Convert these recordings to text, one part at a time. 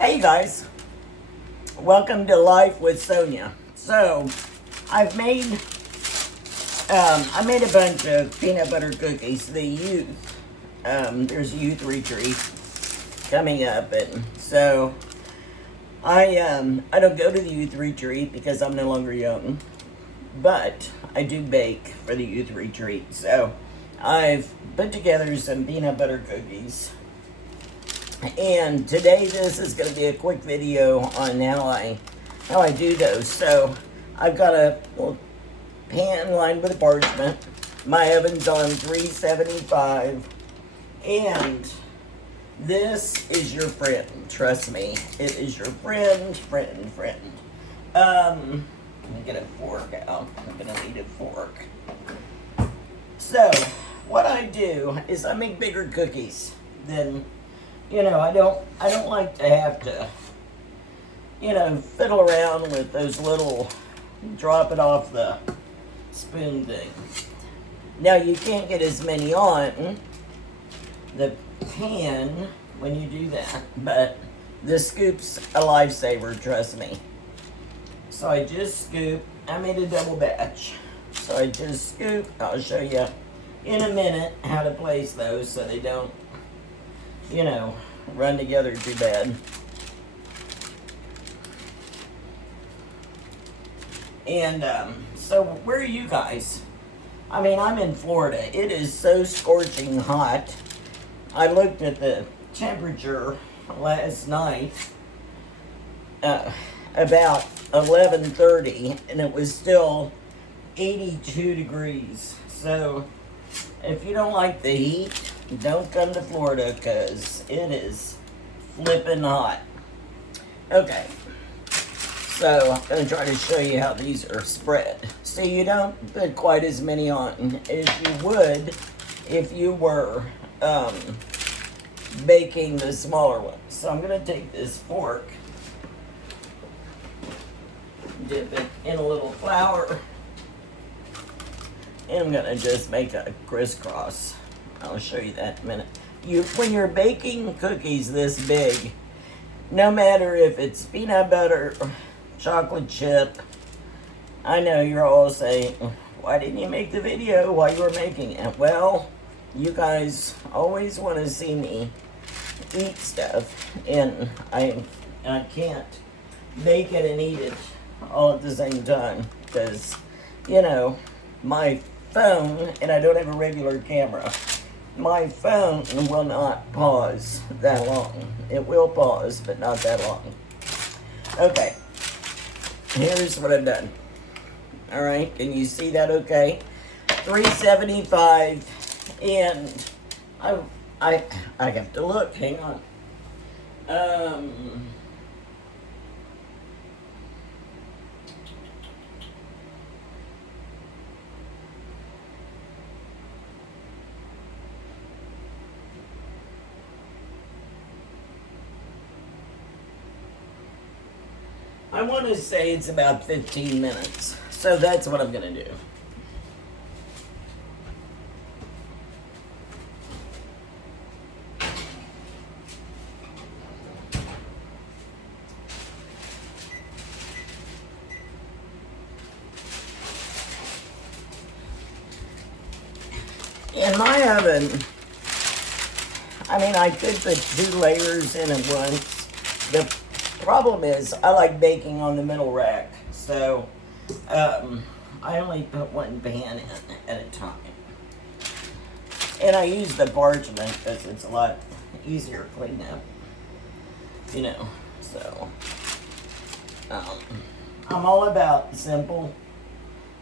Hey guys, welcome to Life with Sonia. So, I've made, I made a bunch of peanut butter cookies. The youth, there's a youth retreat coming up, and so I don't go to the youth retreat because I'm no longer young, but I do bake for the youth retreat. So, I've put together some peanut butter cookies. And today this is going to be a quick video on how I do those. So I've got a little pan lined with parchment. My oven's on 375, and this is your friend. Trust me, it is your friend. Let me get a fork out. I'm gonna need a fork. So what I do is I make bigger cookies than. I don't like to have to, fiddle around with those little drop it off the spoon thing. Now, you can't get as many on the pan when you do that, but the scoop's a lifesaver, trust me. So I just scoop. I made a double batch. So I just scoop. I'll show you in a minute how to place those so they don't run together too bad. And so where are you guys? I mean, I'm in Florida. It is so scorching hot. I looked at the temperature last night, about 11:30, and it was still 82 degrees. So if you don't like the heat, don't come to Florida because it is flipping hot. Okay, so I'm going to try to show you how these are spread. So you don't put quite as many on as you would if you were baking the smaller ones. So I'm going to take this fork, dip it in a little flour, and I'm going to just make a crisscross. I'll show you that in a minute. When you're baking cookies this big, no matter if it's peanut butter, chocolate chip, I know you're all saying, why didn't you make the video while you were making it? Well, you guys always want to see me eat stuff, and I can't bake it and eat it all at the same time because, my phone, and I don't have a regular camera, my phone will not pause that long. It will pause, but not that long. Okay, here's what I've done. All right, can you see that okay? 375, and I have to look, hang on. I want to say it's about 15 minutes. So that's what I'm going to do. In my oven, I mean, I could put 2 layers in at once. The problem is I like baking on the middle rack, so I only put 1 pan in at a time, and I use the parchment because it's a lot easier to clean up, so I'm all about simple.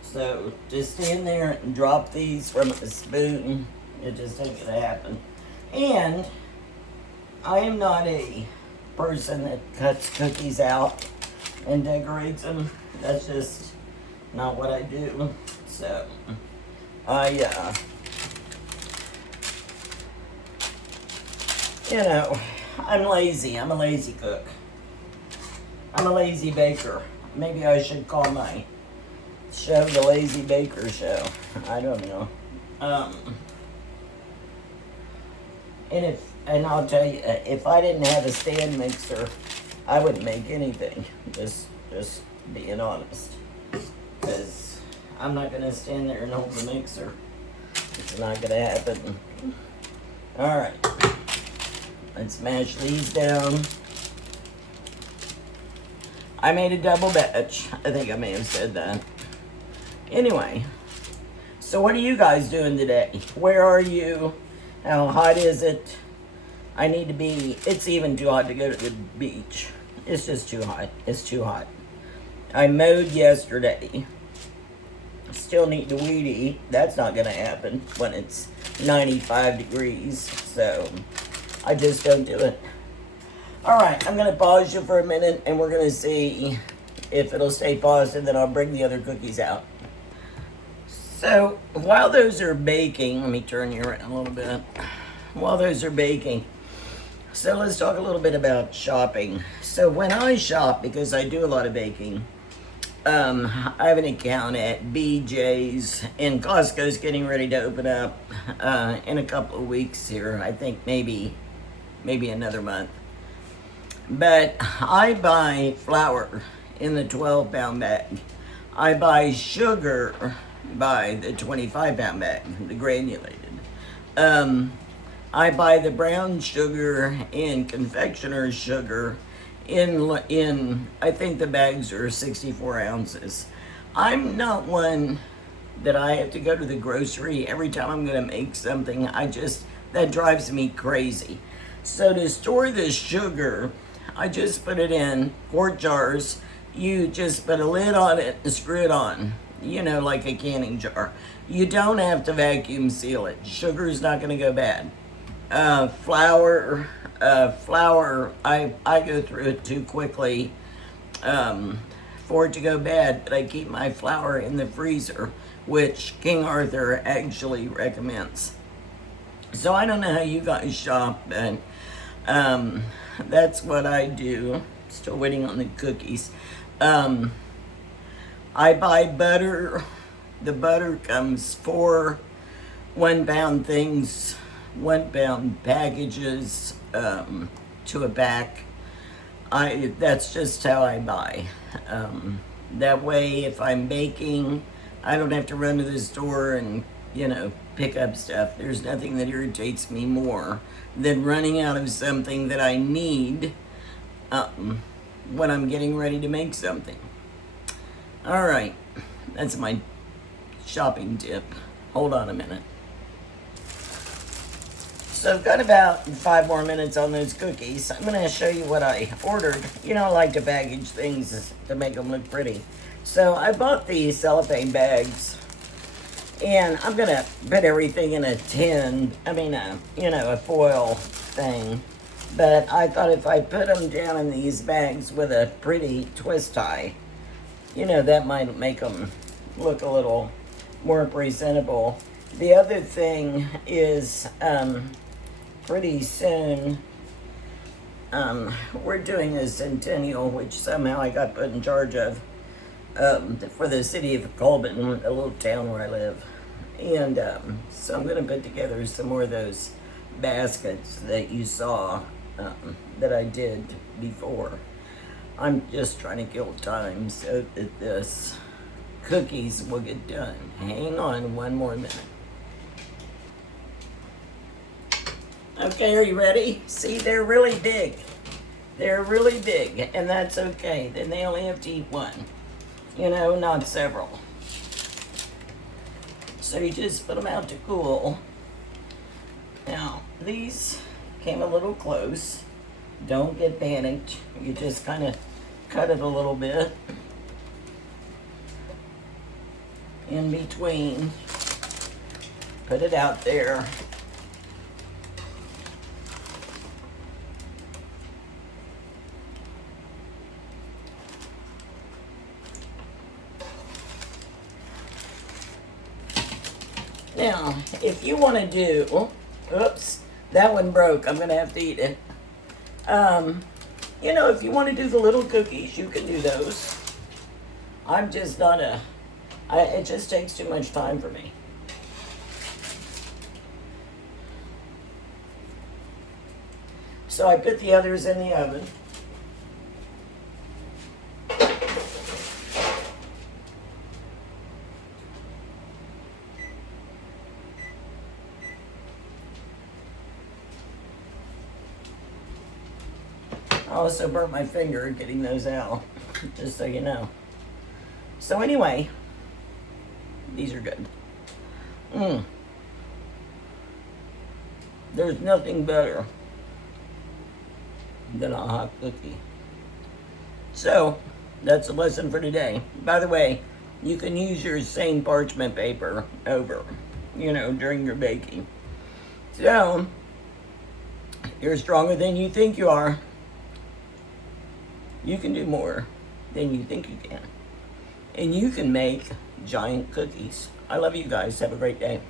So just stand there and drop these from a spoon. It just ain't gonna happen. And I am not a person that cuts cookies out and decorates them. That's just not what I do. So I'm lazy. I'm a lazy cook. I'm a lazy baker. Maybe I should call my show the Lazy Baker Show. I don't know. And I'll tell you, if I didn't have a stand mixer, I wouldn't make anything. Just being honest. Because I'm not going to stand there and hold the mixer. It's not going to happen. Alright. Let's mash these down. I made a double batch. I think I may have said that. Anyway. So what are you guys doing today? Where are you? How hot is it? I need to be... It's even too hot to go to the beach. It's just too hot. It's too hot. I mowed yesterday. Still need to weed eat. That's not going to happen when it's 95 degrees. So, I just don't do it. Alright, I'm going to pause you for a minute and we're going to see if it'll stay paused, and then I'll bring the other cookies out. So, while those are baking, let me turn you around a little bit. While those are baking, so let's talk a little bit about shopping. So when I shop, because I do a lot of baking, I have an account at BJ's, and Costco's getting ready to open up in a couple of weeks here. I think maybe another month. But I buy flour in the 12-pound bag. I buy sugar by the 25-pound bag, the granulated. I buy the brown sugar and confectioner's sugar in I think the bags are 64 ounces. I'm not one that I have to go to the grocery every time I'm going to make something. That drives me crazy. So to store the sugar, I just put it in quart jars. You just put a lid on it and screw it on. You know, like a canning jar. You don't have to vacuum seal it. Sugar's not going to go bad. Flour, I go through it too quickly for it to go bad, but I keep my flour in the freezer, which King Arthur actually recommends. So I don't know how you guys shop, but that's what I do. Still waiting on the cookies. I buy butter. The butter comes 4 1-pound things, 1-pound packages to a pack. That's just how I buy. That way, if I'm baking, I don't have to run to the store and, pick up stuff. There's nothing that irritates me more than running out of something that I need when I'm getting ready to make something. All right, that's my shopping tip. Hold on a minute. So I've got about 5 more minutes on those cookies. I'm going to show you what I ordered. I like to package things to make them look pretty. So I bought these cellophane bags, and I'm going to put everything in a tin. A foil thing. But I thought if I put them down in these bags with a pretty twist tie, that might make them look a little more presentable. The other thing is, pretty soon, we're doing a centennial, which somehow I got put in charge of, for the city of Colburn, a little town where I live. And so I'm going to put together some more of those baskets that you saw that I did before. I'm just trying to kill time so that this cookies will get done. Hang on one more minute. Okay, are you ready? See, they're really big. They're really big, and that's okay. Then they only have to eat one. Not several. So you just put them out to cool. Now, these came a little close. Don't get panicked. You just kind of cut it a little bit in between. Put it out there. Now, if you want to do, oops, that one broke. I'm going to have to eat it. If you want to do the little cookies, you can do those. I'm just not it just takes too much time for me. So I put the others in the oven. also burnt my finger getting those out, just so you know. So anyway, these are good. There's nothing better than a hot cookie. So, that's a lesson for today. By the way, you can use your same parchment paper over, during your baking. So, you're stronger than you think you are. You can do more than you think you can. And you can make giant cookies. I love you guys. Have a great day.